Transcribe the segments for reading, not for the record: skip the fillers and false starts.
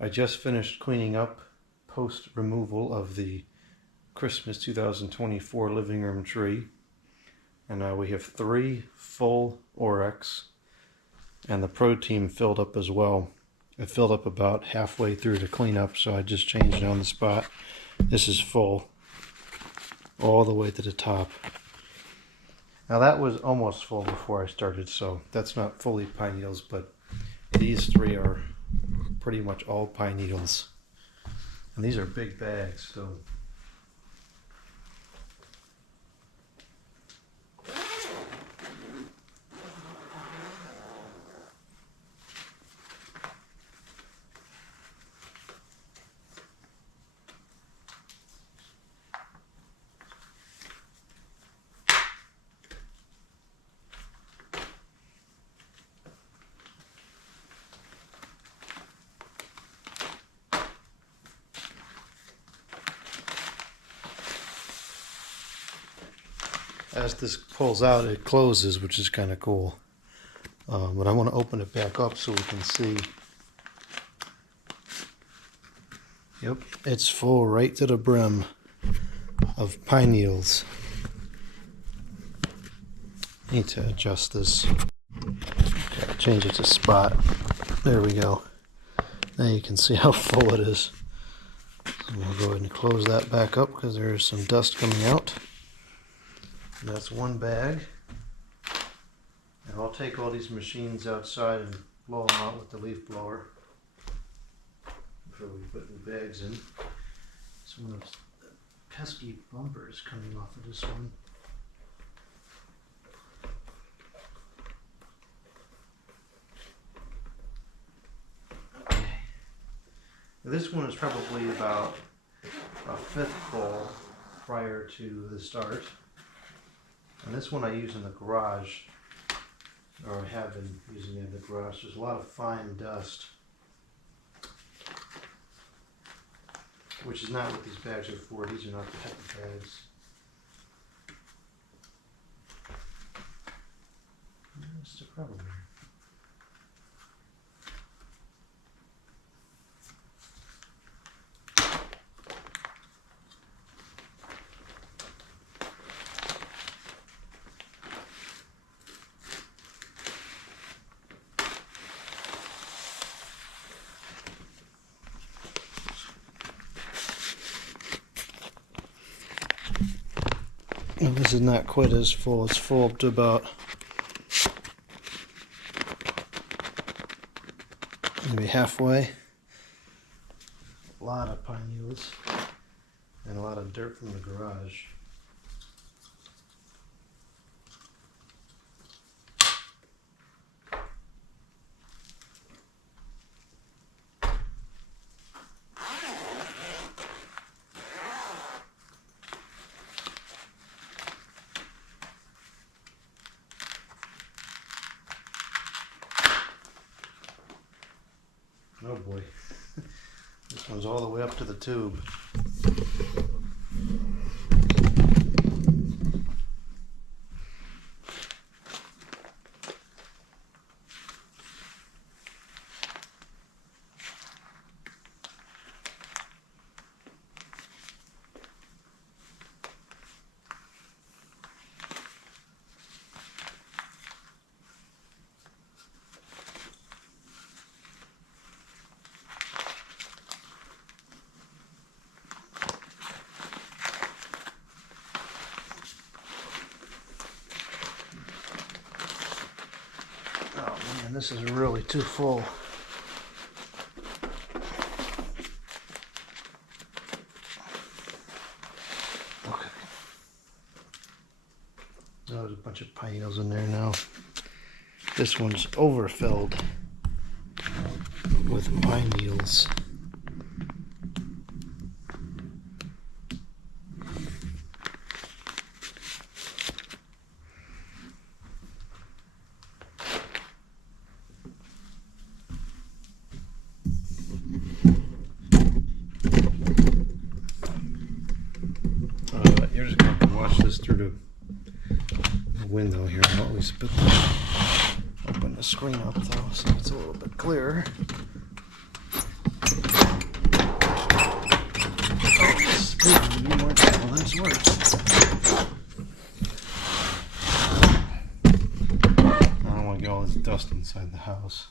I just finished cleaning up post removal of the Christmas 2024 living room tree, and we have 3 full Orecks, and the ProTeam filled up as well. It filled up about halfway through the cleanup, so I just changed it on the spot. This is full all the way to the top. Now that was almost full before I started, so that's not fully pine needles, but these 3 are pretty much all pine needles. And these are big bags, so as this pulls out, it closes, which is kind of cool. But I want to open it back up so we can see. Yep, it's full right to the brim of pine needles. Need to adjust this. Okay, change it to spot. There we go. Now you can see how full it is. So we'll go ahead and close that back up because there is some dust coming out. And that's one bag. And I'll take all these machines outside and blow them out with the leaf blower before we put new bags in. Some of those pesky bumpers coming off of this one. Okay. This one is probably about a 5th full prior to the start. And this one I use in the garage, or I have been using it in the garage. There's a lot of fine dust, which is not what these bags are for. These are not pet bags. That's the problem here. And this is not quite as full. It's full up to about maybe halfway. A lot of pine needles and a lot of dirt from the garage. Oh boy, this one's all the way up to the tube. Oh man, this is really too full. Okay. Oh, there's a bunch of pine needles in there now. This one's overfilled with pine needles. You're just going to watch this through the window here. I'll always open the screen up though, so it's a little bit clearer. works. I don't want to get all this dust inside the house.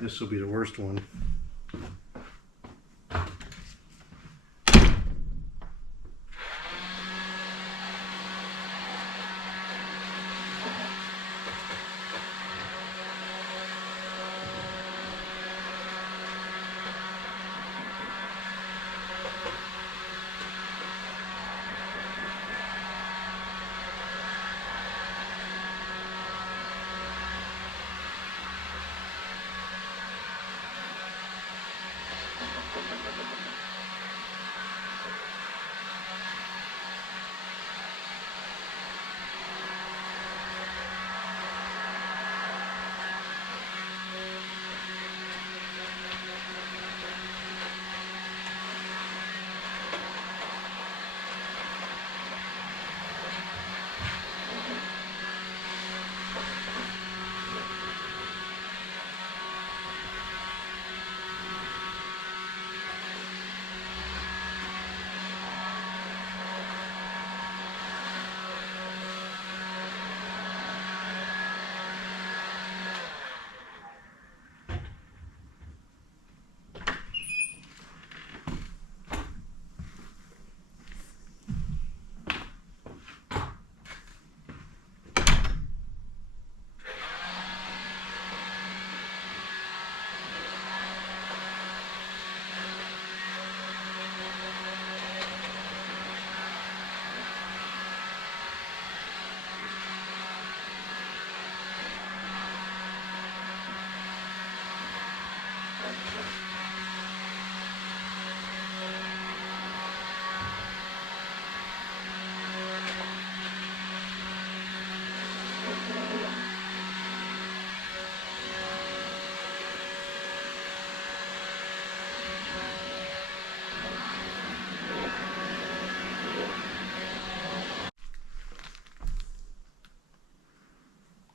This will be the worst one.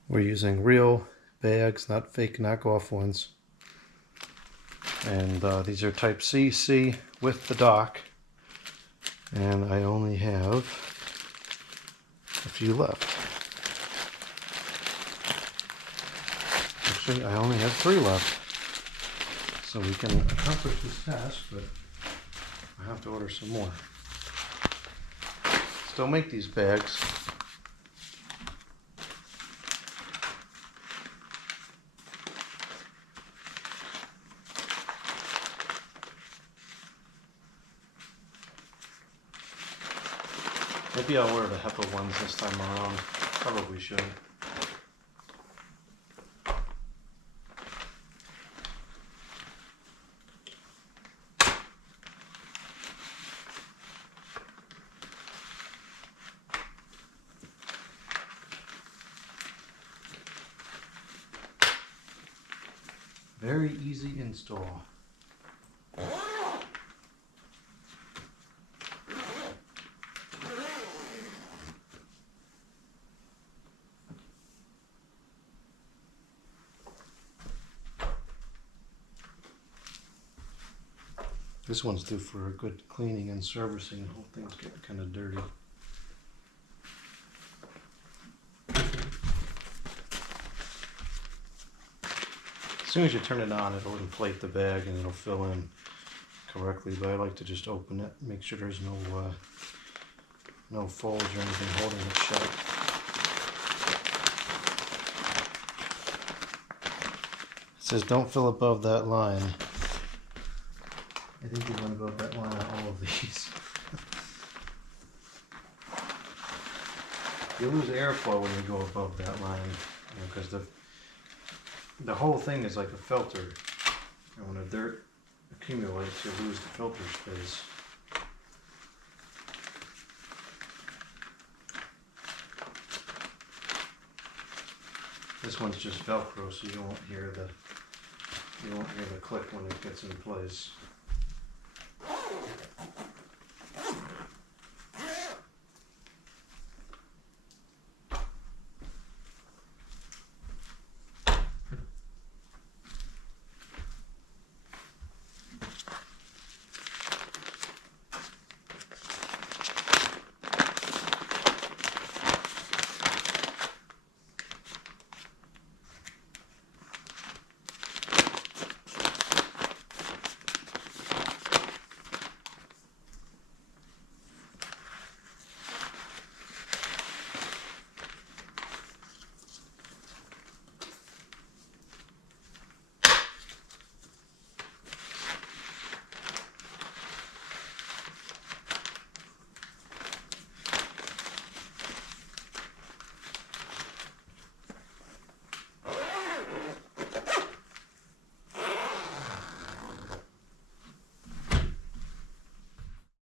We're using real bags, not fake knockoff ones. And these are type C with the dock. And I only have a few left. Actually, I only have 3 left. So we can accomplish this task, but I have to order some more. Still make these bags. Maybe I'll wear the HEPA ones this time around. Probably should. Very easy install. This one's due for a good cleaning and servicing. The whole thing's getting kind of dirty. As soon as you turn it on, it'll inflate the bag and it'll fill in correctly, but I like to just open it, make sure there's no folds or anything holding it shut. It says don't fill above that line. I think you want to go above that line on all of these. You lose airflow when you go above that line, because the whole thing is like a filter, and when the dirt accumulates, you lose the filter space. This one's just Velcro, so you won't hear the click when it gets in place.